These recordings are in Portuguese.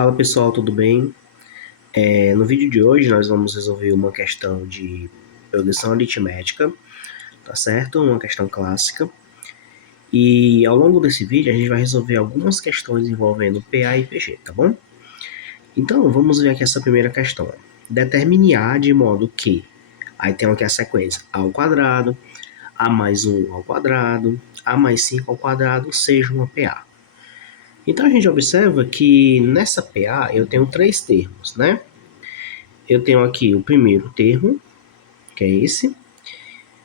Fala pessoal, tudo bem? No vídeo de hoje nós vamos resolver uma questão de progressão aritmética, tá certo? Uma questão clássica. E ao longo desse vídeo a gente vai resolver algumas questões envolvendo PA e PG, tá bom? Então vamos ver aqui essa primeira questão. Determine A de modo que, aí tem aqui a sequência, A ao quadrado, A mais 1 ao quadrado, A mais 5 ao quadrado seja uma PA. Então a gente observa que nessa PA eu tenho três termos, né? Eu tenho aqui o primeiro termo, que é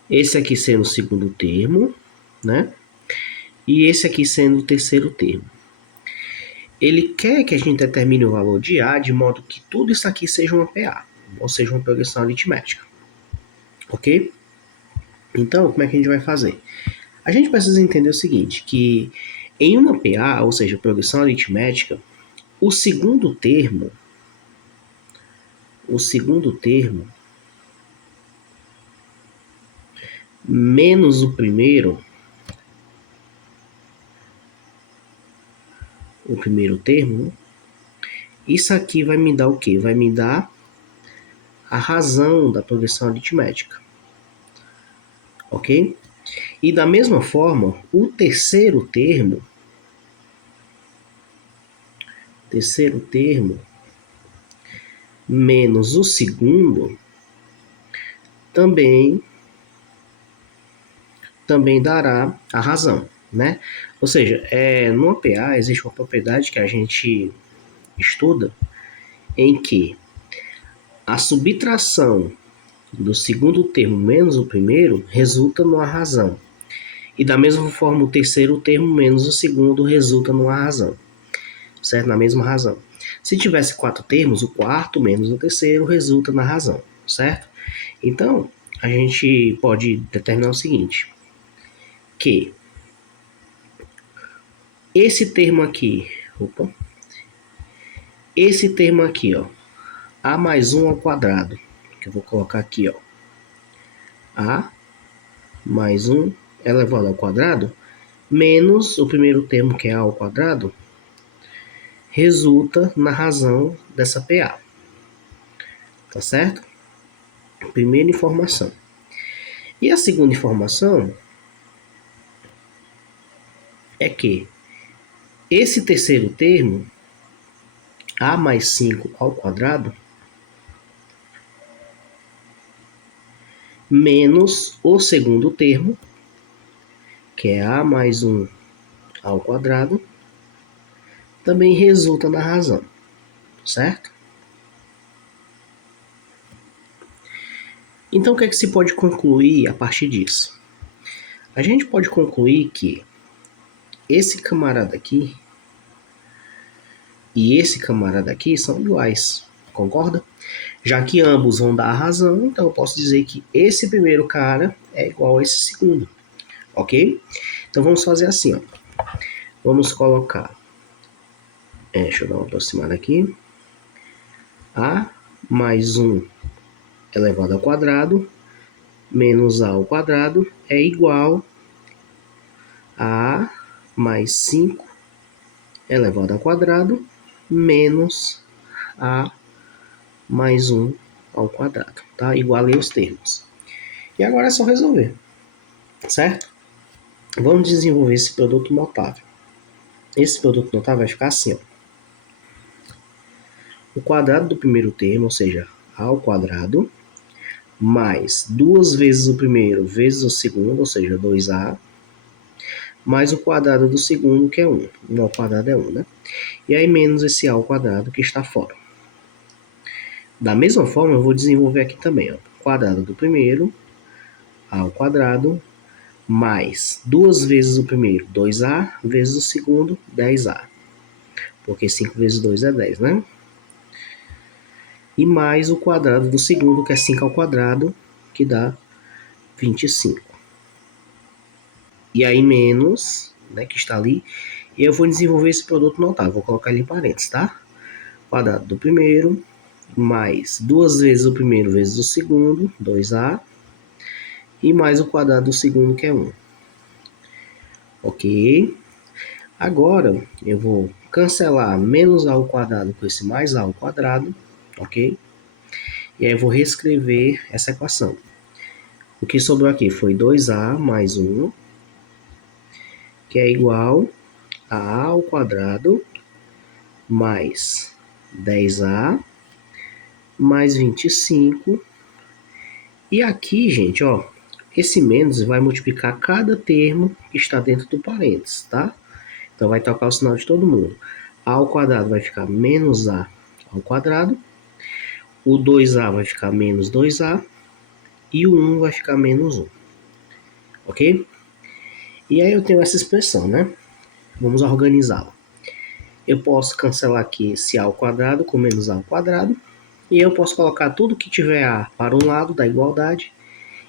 esse aqui sendo o segundo termo, né? E esse aqui sendo o terceiro termo. Ele quer que a gente determine o valor de A de modo que tudo isso aqui seja uma PA, ou seja, uma progressão aritmética. Ok? Então, como é que a gente vai fazer? A gente precisa entender o seguinte, que em uma PA, ou seja, progressão aritmética, o segundo termo menos o primeiro termo, isso aqui vai me dar o quê? Vai me dar a razão da progressão aritmética. Ok? E da mesma forma, o terceiro termo menos o segundo também dará a razão, né? Ou seja, no PA existe uma propriedade que a gente estuda em que a subtração do segundo termo menos o primeiro resulta numa razão. E da mesma forma, o terceiro termo menos o segundo resulta numa razão. Certo? Na mesma razão. Se tivesse quatro termos, o quarto menos o terceiro resulta na razão. Certo? Então, a gente pode determinar o seguinte, que esse termo aqui, ó, A mais 1 ao quadrado, que eu vou colocar aqui, ó, A mais 1 elevado ao quadrado, menos o primeiro termo, que é A ao quadrado, resulta na razão dessa PA. Tá certo? Primeira informação. E a segunda informação é que esse terceiro termo, A mais 5 ao quadrado, menos o segundo termo, que é A mais 1 ao quadrado, também resulta na razão. Certo? Então, o que é que se pode concluir a partir disso? A gente pode concluir que esse camarada aqui e esse camarada aqui são iguais, concorda? Já que ambos vão dar a razão, então eu posso dizer que esse primeiro cara é igual a esse segundo, ok? Então vamos fazer assim, ó. Vamos colocar, deixa eu dar uma aproximada aqui, A mais 1 elevado ao quadrado menos A ao quadrado é igual a A mais 5 elevado ao quadrado menos A mais 1 ao quadrado, tá? Igualei os termos. E agora é só resolver, certo? Vamos desenvolver esse produto notável. Esse produto notável vai ficar assim, ó. O quadrado do primeiro termo, ou seja, A ao quadrado, mais 2 vezes o primeiro vezes o segundo, ou seja, 2A, mais o quadrado do segundo, que é 1. 1 ao quadrado é 1, né? E aí menos esse A ao quadrado que está fora. Da mesma forma, eu vou desenvolver aqui também, ó. Quadrado do primeiro, A ao quadrado, mais 2 vezes o primeiro, 2A, vezes o segundo, 10A. Porque 5 vezes 2 é 10, né? E mais o quadrado do segundo, que é 5 ao quadrado, que dá 25. E aí menos, né, que está ali, e eu vou desenvolver esse produto notável. Vou colocar ele em parênteses, tá? Quadrado do primeiro, mais 2 vezes o primeiro vezes o segundo, 2A, e mais o quadrado do segundo, que é 1. Ok? Agora, eu vou cancelar menos a ao quadrado com esse mais a ao quadrado, ok? E aí eu vou reescrever essa equação. O que sobrou aqui foi 2a mais 1, que é igual a ao quadrado mais 10a mais 25. E aqui, gente, ó, esse menos vai multiplicar cada termo que está dentro do parênteses, tá? Então vai trocar o sinal de todo mundo. A ao quadrado vai ficar menos a ao quadrado. O 2a vai ficar menos 2a. E o 1 vai ficar menos 1. Ok? E aí eu tenho essa expressão, né? Vamos organizá-la. Eu posso cancelar aqui esse a ao quadrado com menos a ao quadrado. E eu posso colocar tudo que tiver a para um lado da igualdade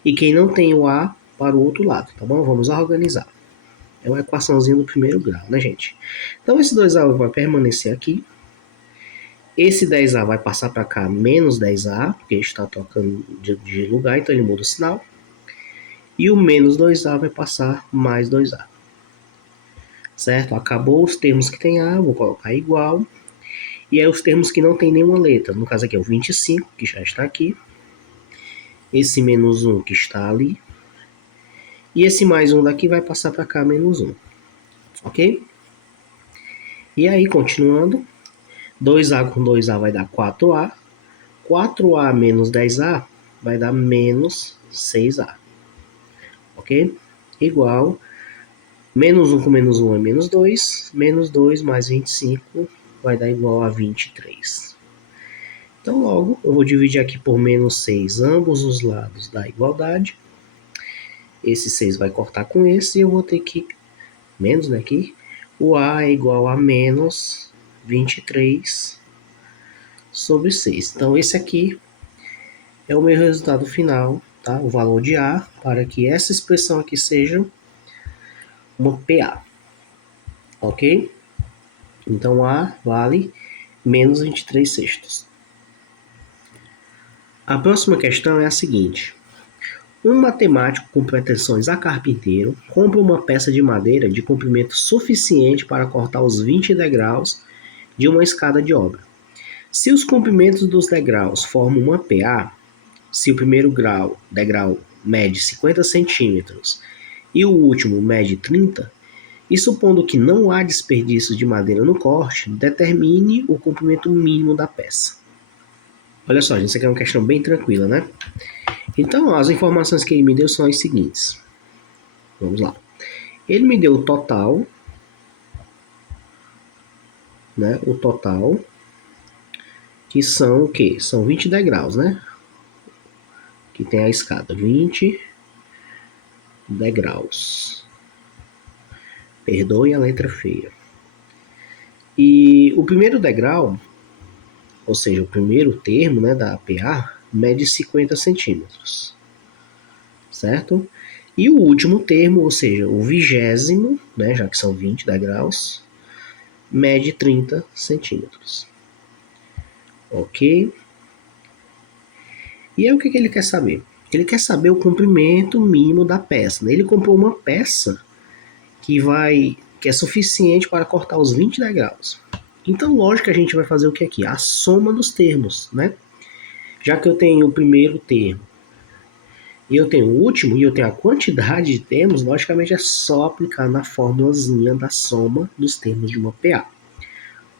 e quem não tem o a para o outro lado, tá bom? Vamos organizar. É uma equaçãozinha do primeiro grau, né, gente? Então esse 2a vai permanecer aqui. Esse 10a vai passar para cá menos 10a, porque está trocando de lugar, então ele muda o sinal. E o menos 2a vai passar mais 2a. Certo? Acabou os termos que tem a, vou colocar igual. E aí os termos que não tem nenhuma letra, no caso aqui é o 25, que já está aqui. Esse menos 1 que está ali. E esse mais 1 daqui vai passar para cá menos 1. Ok? E aí, continuando, 2a com 2a vai dar 4a. 4a menos 10a vai dar menos 6a. Ok? Igual, menos 1 com menos 1 é menos 2. Menos 2 mais 25 vai dar igual a 23. Então, logo, eu vou dividir aqui por menos 6 ambos os lados da igualdade. Esse 6 vai cortar com esse e eu vou ter que, menos daqui, o a é igual a menos 23 sobre 6. Então, esse aqui é o meu resultado final, tá? O valor de a, para que essa expressão aqui seja uma PA. Ok? Então, a vale menos 23 sextos. A próxima questão é a seguinte. Um matemático com pretensões a carpinteiro compra uma peça de madeira de comprimento suficiente para cortar os 20 degraus de uma escada de obra. Se os comprimentos dos degraus formam uma PA, se o primeiro degrau mede 50 centímetros e o último mede 30, e supondo que não há desperdício de madeira no corte, determine o comprimento mínimo da peça. Olha só, gente, isso aqui é uma questão bem tranquila, né? Então, as informações que ele me deu são as seguintes. Vamos lá. Ele me deu o total, né? O total, que são o quê? São 20 degraus, né? Que tem a escada, 20 degraus. Perdoe a letra feia. E o primeiro degrau, ou seja, o primeiro termo, né, da PA, mede 50 centímetros. Certo? E o último termo, ou seja, o 20º, né, já que são 20 degraus, mede 30 centímetros. Ok? E aí o que ele quer saber? Ele quer saber o comprimento mínimo da peça, né? Ele comprou uma peça que é suficiente para cortar os 20 degraus. Então, lógico que a gente vai fazer o que aqui? A soma dos termos, né? Já que eu tenho o primeiro termo e eu tenho o último e eu tenho a quantidade de termos, logicamente é só aplicar na formulazinha da soma dos termos de uma PA.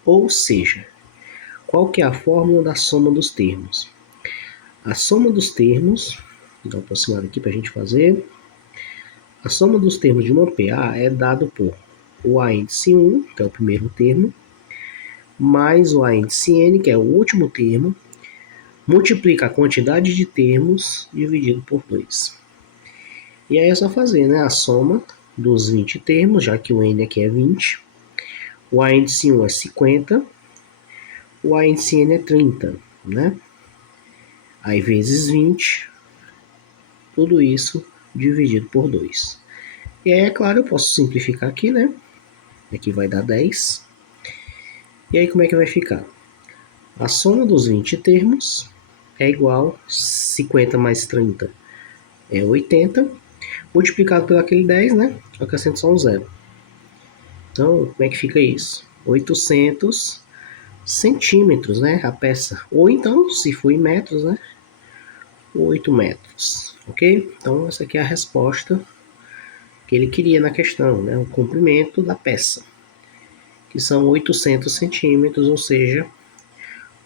Ou seja, qual que é a fórmula da soma dos termos? A soma dos termos, vou aproximar aqui para a gente fazer. A soma dos termos de uma PA é dado por o A índice 1, que é o primeiro termo, mais o A índice N, que é o último termo, multiplica a quantidade de termos dividido por 2. E aí é só fazer, né, a soma dos 20 termos, já que o N aqui é 20. O A índice 1 é 50. O A índice N é 30, né? Aí vezes 20, tudo isso dividido por 2. E aí, é claro, eu posso simplificar aqui, né? Aqui vai dar 10. E aí, como é que vai ficar? A soma dos 20 termos é igual a 50 mais 30 é 80, multiplicado pelo aquele 10, né? Acrescento só um zero. Então, como é que fica isso? 800 centímetros, né, a peça. Ou então, se for em metros, né, 8 metros, ok? Então, essa aqui é a resposta que ele queria na questão, né, o comprimento da peça, que são 800 centímetros, ou seja,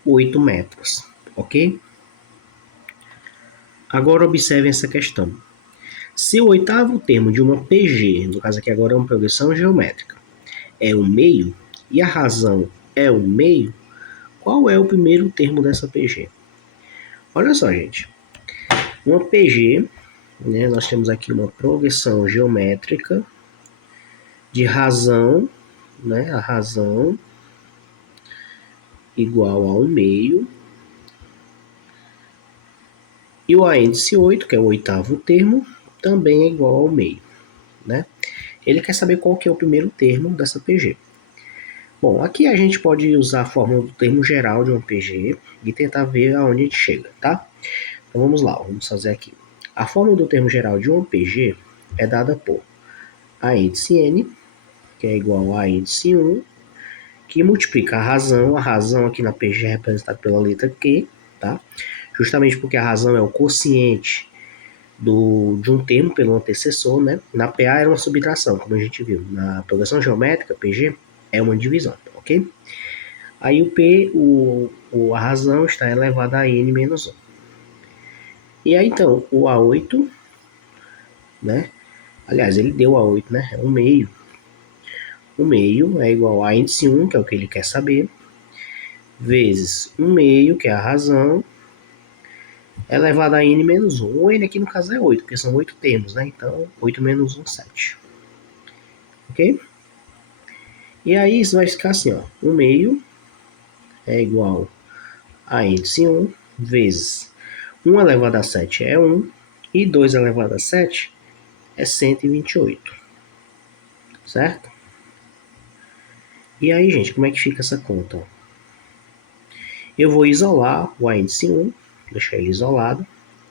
8 metros, ok? Agora observe essa questão. Se o oitavo termo de uma PG, no caso aqui agora é uma progressão geométrica, é o meio, e a razão é o meio, qual é o primeiro termo dessa PG? Olha só, gente. Uma PG, né, nós temos aqui uma progressão geométrica de razão, né, a razão igual a 1 meio, e o A índice 8, que é o oitavo termo, também é igual ao meio, né? Ele quer saber qual que é o primeiro termo dessa PG. Bom, aqui a gente pode usar a fórmula do termo geral de uma PG e tentar ver aonde a gente chega, tá? Então vamos lá, vamos fazer aqui. A fórmula do termo geral de uma PG é dada por A índice N, que é igual a índice 1, que multiplica a razão aqui na PG é representada pela letra Q, tá? Justamente porque a razão é o quociente de um termo pelo antecessor, né? Na PA era uma subtração, como a gente viu. Na progressão geométrica, PG, é uma divisão, ok? Aí o P, a razão está elevada a N menos 1. E aí então, o A8, né? Aliás, ele deu A8, né? É um meio. O meio é igual a índice 1, que é o que ele quer saber, vezes 1 meio, que é a razão, elevado a n menos 1. O n aqui no caso é 8, porque são 8 termos, né? Então, 8 menos 1, 7. Ok? E aí isso vai ficar assim, ó. 1 meio é igual a índice 1 vezes 1 elevado a 7 é 1 e 2 elevado a 7 é 128. Certo? E aí, gente, como é que fica essa conta? Eu vou isolar o a índice 1, deixar ele isolado,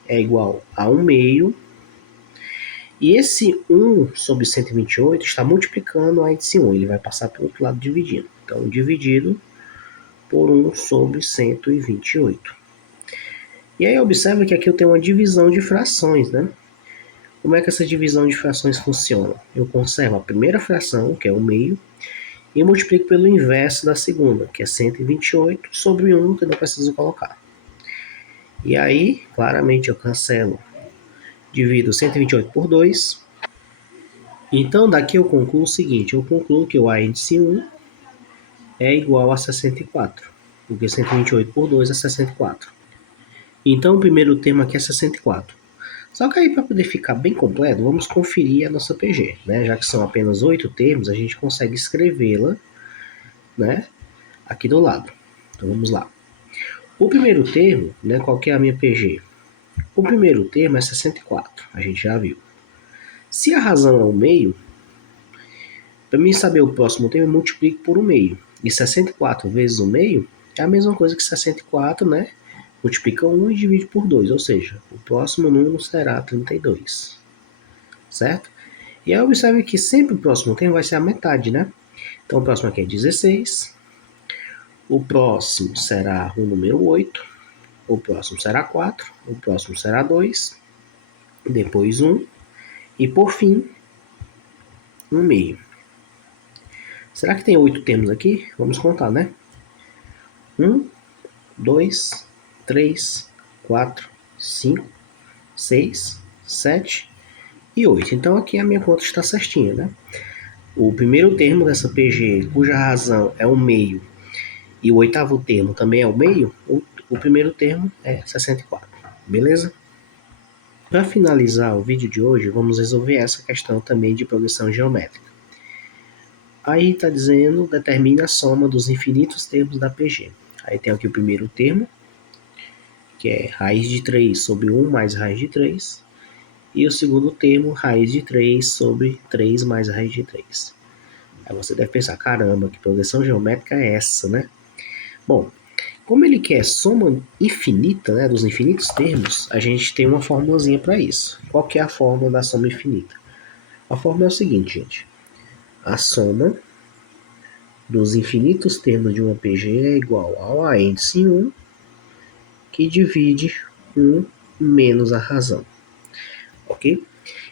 é igual a 1 meio. E esse 1 sobre 128 está multiplicando a índice 1, ele vai passar para o outro lado dividindo. Então, dividido por 1 sobre 128. E aí, observa que aqui eu tenho uma divisão de frações, né? Como é que essa divisão de frações funciona? Eu conservo a primeira fração, que é o meio, e multiplico pelo inverso da segunda, que é 128 sobre 1, que eu não preciso colocar. E aí, claramente, eu cancelo. Divido 128 por 2. Então, daqui eu concluo o seguinte. Eu concluo que o A índice 1 é igual a 64. Porque 128 por 2 é 64. Então, o primeiro termo aqui é 64. Só que aí, para poder ficar bem completo, vamos conferir a nossa PG, né? Já que são apenas 8 termos, a gente consegue escrevê-la, né, aqui do lado. Então, vamos lá. O primeiro termo, né, qual que é a minha PG? O primeiro termo é 64, a gente já viu. Se a razão é o meio, para mim saber o próximo termo, eu multiplico por 1 meio. E 64 vezes 1 meio é a mesma coisa que 64, né? Multiplica 1 e divide por 2, ou seja, o próximo número será 32, certo? E aí observe que sempre o próximo termo vai ser a metade, né? Então o próximo aqui é 16, o próximo será o número 8, o próximo será 4, o próximo será 2, depois 1, e por fim, 1 meio. Será que tem 8 termos aqui? Vamos contar, né? 1, 2, 3, 4, 5, 6, 7 e 8. Então aqui a minha conta está certinha, né? O primeiro termo dessa PG, cuja razão é o meio, e o oitavo termo também é o meio, o primeiro termo é 64. Beleza? Para finalizar o vídeo de hoje, vamos resolver essa questão também de progressão geométrica. Aí está dizendo, determine a soma dos infinitos termos da PG. Aí tem aqui o primeiro termo, que é raiz de 3 sobre 1 mais raiz de 3. E o segundo termo, raiz de 3 sobre 3 mais raiz de 3. Aí você deve pensar, caramba, que progressão geométrica é essa, né? Bom, como ele quer soma infinita, né, dos infinitos termos, a gente tem uma formulazinha para isso. Qual que é a fórmula da soma infinita? A fórmula é o seguinte, gente. A soma dos infinitos termos de uma PG é igual ao A índice 1, que divide 1 menos a razão. Ok?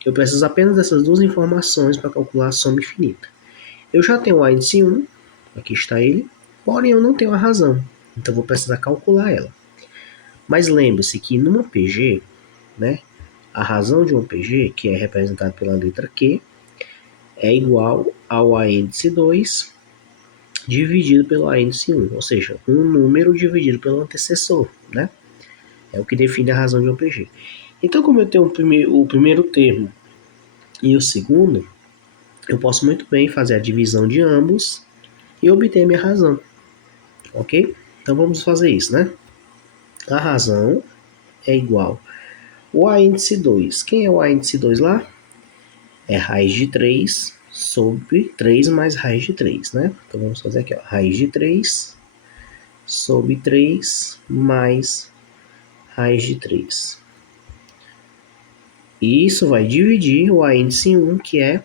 Eu preciso apenas dessas duas informações para calcular a soma infinita. Eu já tenho o A índice 1, aqui está ele, porém eu não tenho a razão, então vou precisar calcular ela. Mas lembre-se que numa PG, né, a razão de uma PG, que é representada pela letra Q, é igual ao A índice 2 dividido pelo A índice 1, ou seja, um número dividido pelo antecessor, né? É o que define a razão de uma PG. Então, como eu tenho o primeiro termo e o segundo, eu posso muito bem fazer a divisão de ambos e obter a minha razão, ok? Então vamos fazer isso, né? A razão é igual ao A índice 2. Quem é o A índice 2 lá? É raiz de 3 sobre 3 mais raiz de 3, né? Então vamos fazer aqui, ó, raiz de 3 sobre 3 mais raiz de 3. E isso vai dividir o A índice 1, que é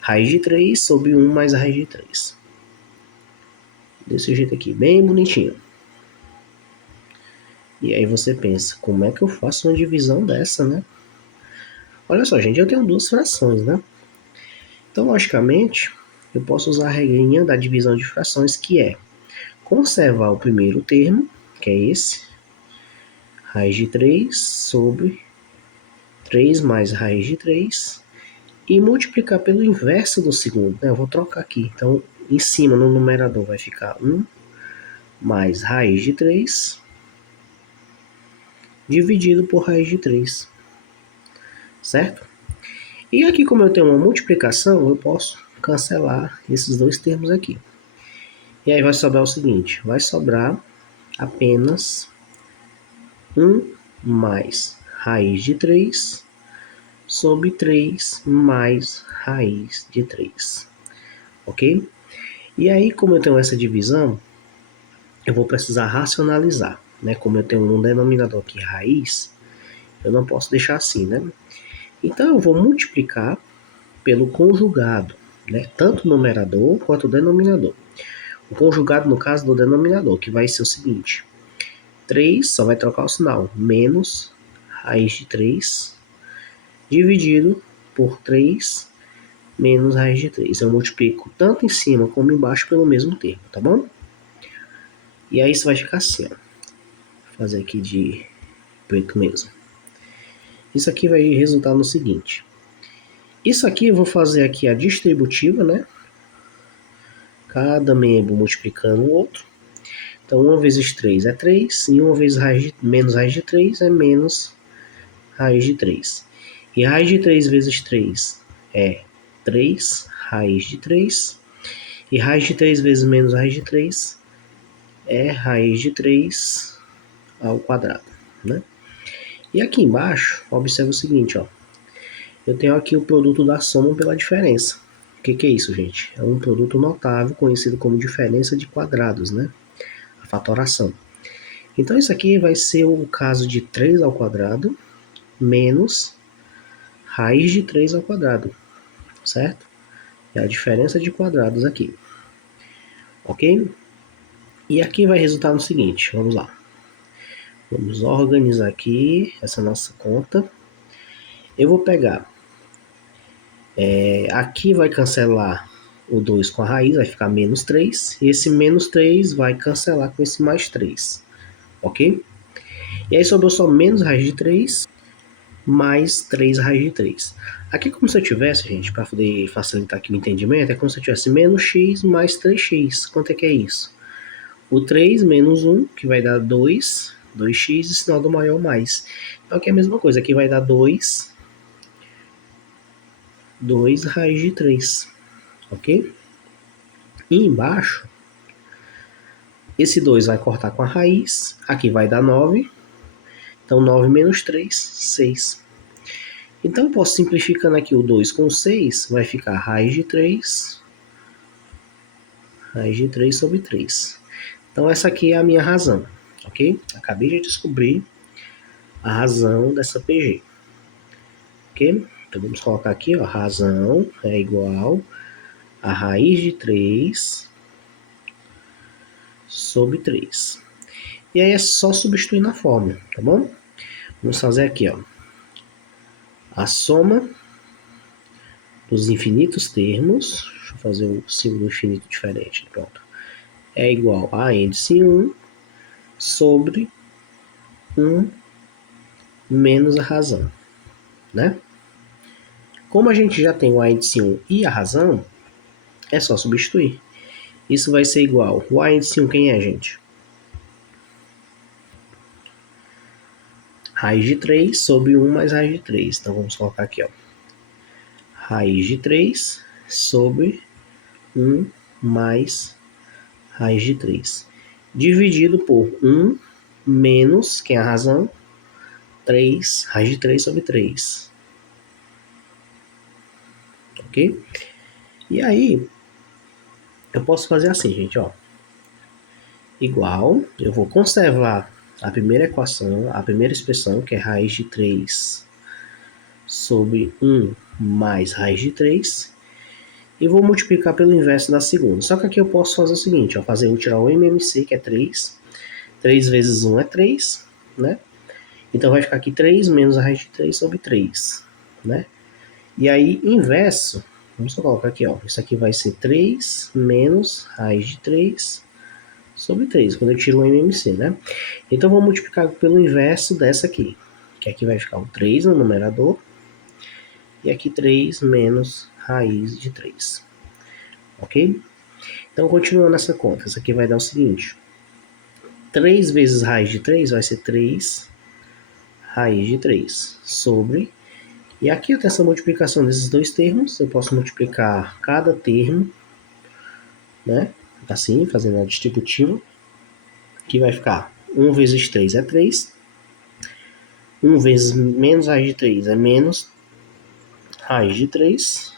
raiz de 3 sobre 1 mais raiz de 3. Desse jeito aqui, bem bonitinho. E aí você pensa, como é que eu faço uma divisão dessa, né? Olha só, gente, eu tenho duas frações, né? Então, logicamente, eu posso usar a regrinha da divisão de frações, que é conservar o primeiro termo, que é esse, raiz de 3 sobre 3 mais raiz de 3, e multiplicar pelo inverso do segundo, né? Eu vou trocar aqui. Então, em cima, no numerador, vai ficar 1 mais raiz de 3 dividido por raiz de 3, certo? E aqui, como eu tenho uma multiplicação, eu posso cancelar esses dois termos aqui. E aí vai sobrar o seguinte, vai sobrar apenas 1 mais raiz de 3 sobre 3 mais raiz de 3, ok? E aí, como eu tenho essa divisão, eu vou precisar racionalizar, né? Como eu tenho um denominador aqui, raiz, eu não posso deixar assim, né? Então, eu vou multiplicar pelo conjugado, né? Tanto o numerador quanto o denominador. O conjugado, no caso do denominador, que vai ser o seguinte, 3 só vai trocar o sinal, menos raiz de 3 dividido por 3 menos raiz de 3. Eu multiplico tanto em cima como embaixo pelo mesmo termo, tá bom? E aí isso vai ficar assim, ó. Vou fazer aqui de preto mesmo. Isso aqui vai resultar no seguinte. Isso aqui eu vou fazer aqui a distributiva, né? Cada membro multiplicando o outro. Então, 1 vezes 3 é 3, e 1 vezes menos raiz de 3 é menos raiz de 3. E raiz de 3 vezes 3 é 3 raiz de 3. E raiz de 3 vezes menos raiz de 3 é raiz de 3 ao quadrado, né? E aqui embaixo, observa o seguinte, ó. Eu tenho aqui o produto da soma pela diferença. O que é isso, gente? É um produto notável conhecido como diferença de quadrados, né? A fatoração. Então, isso aqui vai ser o caso de 3 ao quadrado menos raiz de 3 ao quadrado, certo? É a diferença de quadrados aqui, ok? E aqui vai resultar no seguinte, vamos lá. Vamos organizar aqui essa nossa conta. Eu vou pegar, aqui vai cancelar o 2 com a raiz, vai ficar menos 3. E esse menos 3 vai cancelar com esse mais 3, ok? E aí sobrou só menos raiz de 3 mais 3 raiz de 3. Aqui como se eu tivesse, gente, para poder facilitar aqui o entendimento, é como se eu tivesse menos x mais 3x. Quanto é que é isso? O 3 menos 1, que vai dar 2, 2x, e sinal do maior mais. Então aqui é a mesma coisa, aqui vai dar 2 raiz de 3, ok? E embaixo, esse 2 vai cortar com a raiz, aqui vai dar 9, então 9 menos 3, 6. Então eu posso simplificando aqui o 2 com 6, vai ficar raiz de 3 sobre 3. Então essa aqui é a minha razão, ok? Acabei de descobrir a razão dessa PG, ok? Então vamos colocar aqui, ó, razão é igual a raiz de 3 sobre 3. E aí é só substituir na fórmula, tá bom? Vamos fazer aqui, ó. A soma dos infinitos termos, deixa eu fazer um símbolo infinito diferente, pronto. É igual a índice 1 sobre 1 menos a razão, né? Como a gente já tem o a índice 1 e a razão, é só substituir. Isso vai ser igual, o a índice 1 quem é, gente? Raiz de 3 sobre 1 mais raiz de 3. Então vamos colocar aqui, ó. Raiz de 3 sobre 1 mais raiz de 3. Dividido por 1 menos, que é a razão, 3, raiz de 3 sobre 3. Ok? E aí, eu posso fazer assim, gente, ó. Igual, eu vou conservar a primeira equação, a primeira expressão, que é raiz de 3 sobre 1 mais raiz de 3, e vou multiplicar pelo inverso da segunda. Só que aqui eu posso fazer o seguinte, ó, tirar o MMC, que é 3. 3 vezes 1 é 3, né? Então vai ficar aqui 3 menos a raiz de 3 sobre 3, né? E aí, inverso, vamos só colocar aqui, ó. Isso aqui vai ser 3 menos raiz de 3 sobre 3, quando eu tiro o MMC, né? Então, vou multiplicar pelo inverso dessa aqui, que aqui vai ficar o 3 no numerador, e aqui 3 menos raiz de 3, ok? Então, continuando essa conta, isso aqui vai dar o seguinte, 3 vezes raiz de 3 vai ser 3 raiz de 3 sobre... E aqui eu tenho essa multiplicação desses dois termos, eu posso multiplicar cada termo, né? Assim, fazendo a distributiva, que vai ficar 1 vezes 3 é 3, 1 vezes menos raiz de 3 é menos raiz de 3,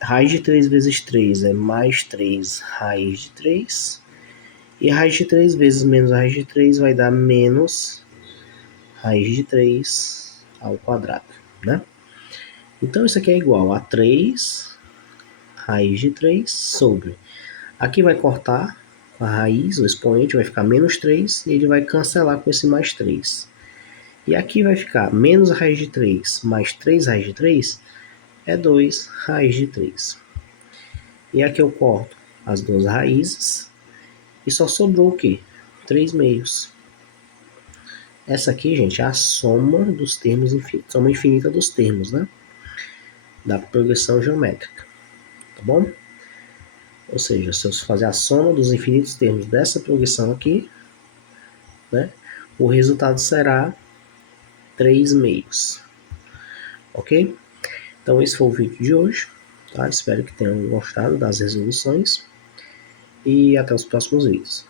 raiz de 3 vezes 3 é mais 3 raiz de 3, e raiz de 3 vezes menos raiz de 3 vai dar menos raiz de 3 ao quadrado, né? Então isso aqui é igual a 3 raiz de 3 sobre... Aqui vai cortar a raiz, o expoente vai ficar menos 3 e ele vai cancelar com esse mais 3. E aqui vai ficar menos a raiz de 3 mais 3 raiz de 3 é 2 raiz de 3. E aqui eu corto as duas raízes e só sobrou o quê? 3 meios. Essa aqui, gente, é a soma dos termos infinitos, soma infinita dos termos, né? Da progressão geométrica, tá bom? Ou seja, se eu fazer a soma dos infinitos termos dessa progressão aqui, né, o resultado será 3 meios. Ok? Então esse foi o vídeo de hoje. Tá? Espero que tenham gostado das resoluções. E até os próximos vídeos.